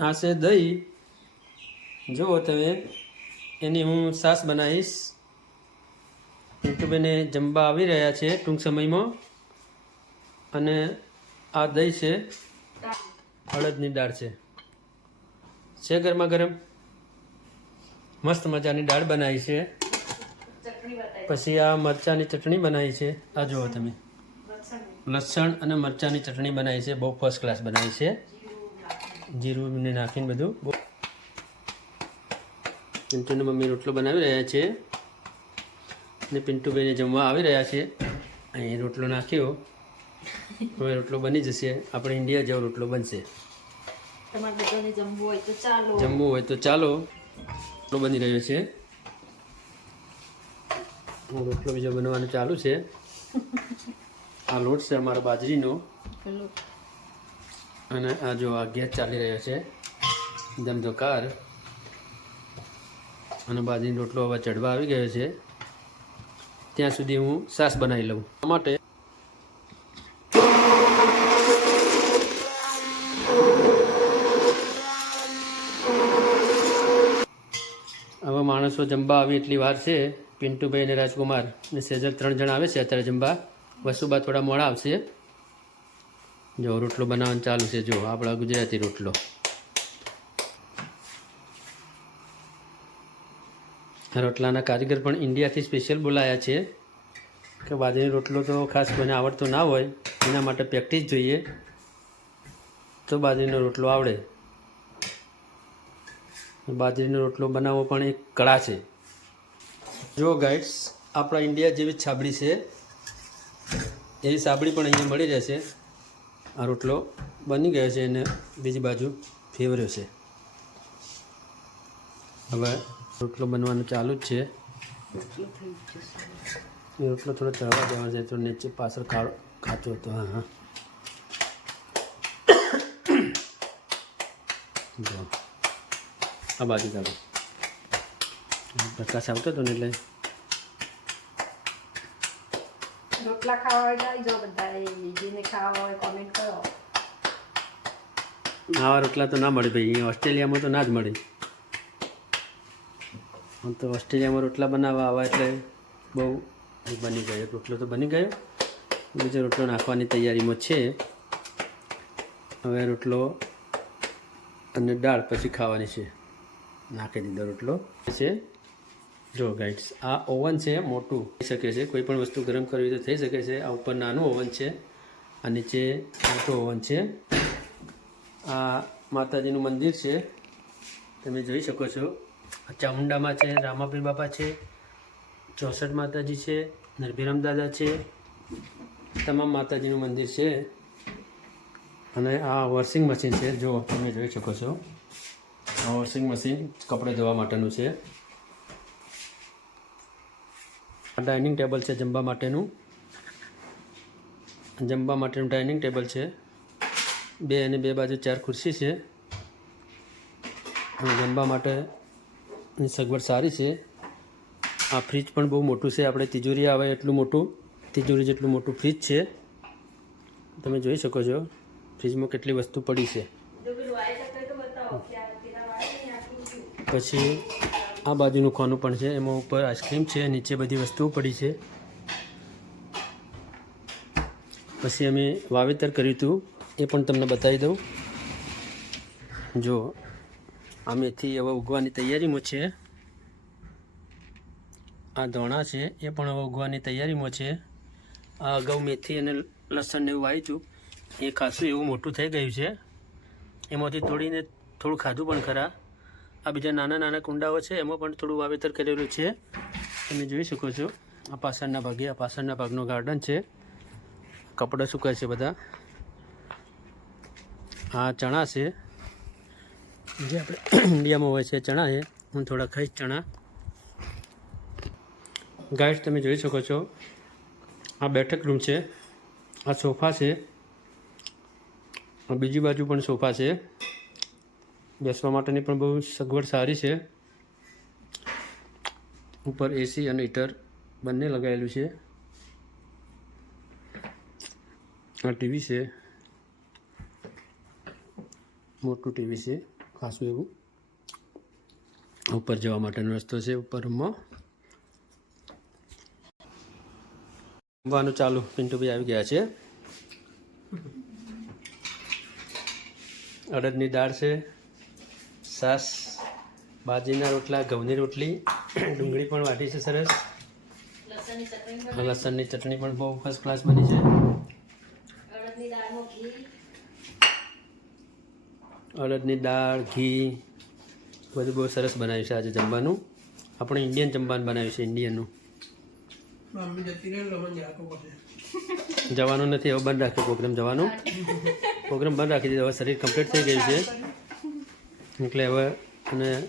આ છે દહીં. જુઓ તમે એની હું સાસ બનાવીશ. યુટ્યુબને જમવા આવી રહ્યા છે ટૂંક સમયમાં. અને આ દહીં છે અડદની દાળ છે. છે ગરમા ગરમ? મસ્ત મજાની દાળ બનાવી છે. પછી આ મરચાંની ચટણી બનાવી છે. આ જુઓ તમે. લસણ. અને મરચાંની ચટણી બનાવી છે. બહુ ફર્સ્ટ ક્લાસ બનાવી છે. જીરું ને નાખીને બધું. બહુ પિન્ટુની મમ્મી રોટલો બનાવી રહ્યા છે. ને પિન્ટુભાઈને જમવા આવી રહ્યા છે. અહીં રોટલો નાખ્યો. હવે રોટલો બની જશે. આપણે ઇન્ડિયા જેવો રોટલો બનશે. જમવું હોય તો ચાલો. જમવું હોય તો ચાલો. રોટલો બની રહ્યો છે. રોટલો બીજો બનવાનું ચાલુ છે. આ લોટ છે અમારા બાજરીનો. અને આ જો આ ગેસ ચાલી રહ્યો છે ધમધોકાર અને બાજરીનો રોટલો હવે ચડવા આવી ગયો છે. ત્યાં સુધી હું સાસ બનાવી લઉં. માટે હવે માણસો જમવા આવી એટલી વાર છે. પિન્ટુભાઈ અને રાજકુમાર ને સેજલ ત્રણ જણ આવે છે અત્યારે જમવા. વસુબા થોડા મોડા આવશે. જો રોટલો બનાવવાનું ચાલુ છે, જો આપણા ગુજરાતી રોટલો. રોટલાના કારીગર પણ ઇન્ડિયાથી સ્પેશિયલ બોલાયા છે કે બાજરીનો રોટલો તો ખાસ કોઈને આવડતો ના હોય, એના માટે પ્રેક્ટિસ જોઈએ. તો બાજરીનો રોટલો આવડે. બાજરીનો રોટલો બનાવવો પણ એક કળા છે. જો ગાઈડ્સ આપણા ઇન્ડિયા જેવી છાબડી છે. એવી સાબડી પણ અહીંયા મળી રહેશે. આ રોટલો બની ગયો છે અને બીજી બાજુ ફેવર્યો છે. હવે રોટલો બનવાનું ચાલુ જ છે. એ રોટલો થોડો ચડવા દેવાનો છે, તો નીચે પાછળ કાળો ખાતો હતો, હા હા. આ બાજુ ચાલો. પ્રકાશ આવતો હતો ને એટલે રોટલા ખાવા હોય બધા જેને ખાવા હોય કોમેન્ટ કરો. આવા રોટલા તો ના મળે ભાઈ ઓસ્ટ્રેલિયામાં તો ના જ મળે. આમ તો ઓસ્ટ્રેલિયામાં રોટલા બનાવવા આવા એટલે બહુ બની ગયો. રોટલો તો બની ગયો. બીજો રોટલો નાખવાની તૈયારીમાં છે. હવે રોટલો અને દાળ પછી ખાવાની છે. નાખી દીધો રોટલો. છે. જો ગાઈડ્સ આ ઓવન છે, મોટું. થઈ શકે છે. કોઈ પણ વસ્તુ ગરમ કરવી તો થઈ શકે છે. આ ઉપર નાનું ઓવન છે. આ નીચે મોટું ઓવન છે. આ માતાજીનું મંદિર છે. તમે જોઈ શકો છો. ચામુંડામાં છે, રામાપીર બાપા છે, ચોસઠ માતાજી છે, નરભીરામ દાદા છે. તમામ માતાજીનું મંદિર છે. અને આ વોશિંગ મશીન છે. જો તમે જોઈ શકો છો. આ વોશિંગ મશીન કપડાં ધોવા માટેનું છે આ ડાઇનિંગ ટેબલ છે જમવા માટેનું. જમવા માટેનું ડાઇનિંગ ટેબલ છે. બે અને બે બાજુ ચાર ખુરશી છે. અને જમવા માટેની સગવડ સારી છે. આ ફ્રીજ પણ બહુ મોટું છે. આપણે તિજોરી આવે એટલું મોટું. તિજોરી જેટલું મોટું ફ્રીજ છે. તમે જોઈ શકો છો ફ્રીજમાં કેટલી વસ્તુ પડી છે. પછી આ બાજુનું ખાનું પણ છે, એમાં ઉપર આઈસ્ક્રીમ છે, નીચે બધી વસ્તુઓ પડી છે. પછી અમે વાવેતર કર્યું હતું, એ પણ તમને બતાવી દઉં. જો આ મેથી હવે ઉગવાની તૈયારીમાં છે. આ ધોણા છે, એ પણ હવે ઉગવાની તૈયારીમાં છે. આ અગાઉ મેથી અને લસણ ને એવું વાવ્યું એ ખાસું એવું મોટું થઈ ગયું છે. એમાંથી તોડીને થોડું ખાધું પણ ખરા. આ બીજા નાના નાના કુંડાઓ છે, એમાં પણ થોડું વાવેતર કરેલું છે. તમે જોઈ શકો છો, આ પાછળના ભાગે, આ પાછળના ભાગનું ગાર્ડન છે. કપડાં સુકાય છે બધા. આ ચણા છે. જે આપણે ઇન્ડિયામાં હોય છે ચણા છે. હું થોડા ખાઈશ ચણા. ગાઈડ તમે જોઈ શકો છો, આ બેઠક રૂમ છે. આ સોફા છે. બીજી બાજુ પણ સોફા છે. બેસવા માટેની પણ બહુ સગવડ સારી છે. ઉપર એસી અને હીટર બંને લગાવેલું છે. આ ટીવી છે. મોટું ટીવી છે, ખાસું એવું. ઉપર જવા માટેનો રસ્તો છે ઉપરમાં જમવાનું ચાલુ. પિન્ટુભાઈ આવી ગયા છે. અડદની દાળ છે. સાસ બાજરીના રોટલા ઘઉંની રોટલી ડુંગળી પણ વાટી છે સરસ. લસણની ચટણી પણ બહુ ફર્સ્ટ ક્લાસ બની છે. અડદની દાળ ઘી બધું બહુ સરસ બનાવ્યું છે આજે જમવાનું. આપણે ઇન્ડિયન જમવાનું બનાવ્યું છે ઇન્ડિયનનું જવાનું નથી હવે બંધ રાખ્યો પ્રોગ્રામ જવાનું. પ્રોગ્રામ બંધ રાખી દીધો હવે શરીર કમ્પ્લીટ થઈ ગયું છે. એટલે હવે અને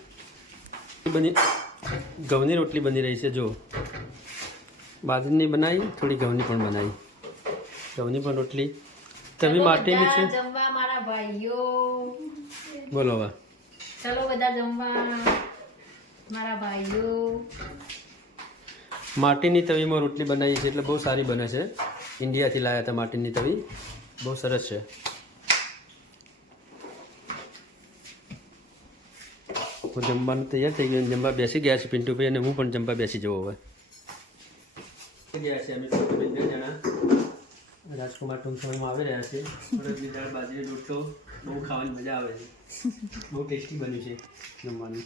બની ઘઉંની રોટલી બની રહી છે જો. બાજરીની બનાવી થોડી ઘઉંની પણ બનાવી. ઘઉંની પણ રોટલી. તમે માટીની છે? મારા ભાઈઓ. બોલો હવે. ચલો બધા જમવા મારા ભાઈઓ. માટીની તવીમાં રોટલી બનાવી છે એટલે બહુ સારી બને છે. ઇન્ડિયાથી લાવ્યા હતા માટીની તવી. બહુ સરસ છે. હું જમવાનું તૈયાર થઈ ગયું. જમવા બેસી ગયા છે પિન્ટુભાઈ અને હું પણ જમવા બેસી જવો હવે. ગયા છે અમે બે જણા. રાજકુમાર ટૂંક આવી રહ્યા છે. અડદની દાળ બાજરી રોટલો, બહુ ખાવાની મજા આવે છે. બહુ ટેસ્ટી બન્યું છે જમવાનું.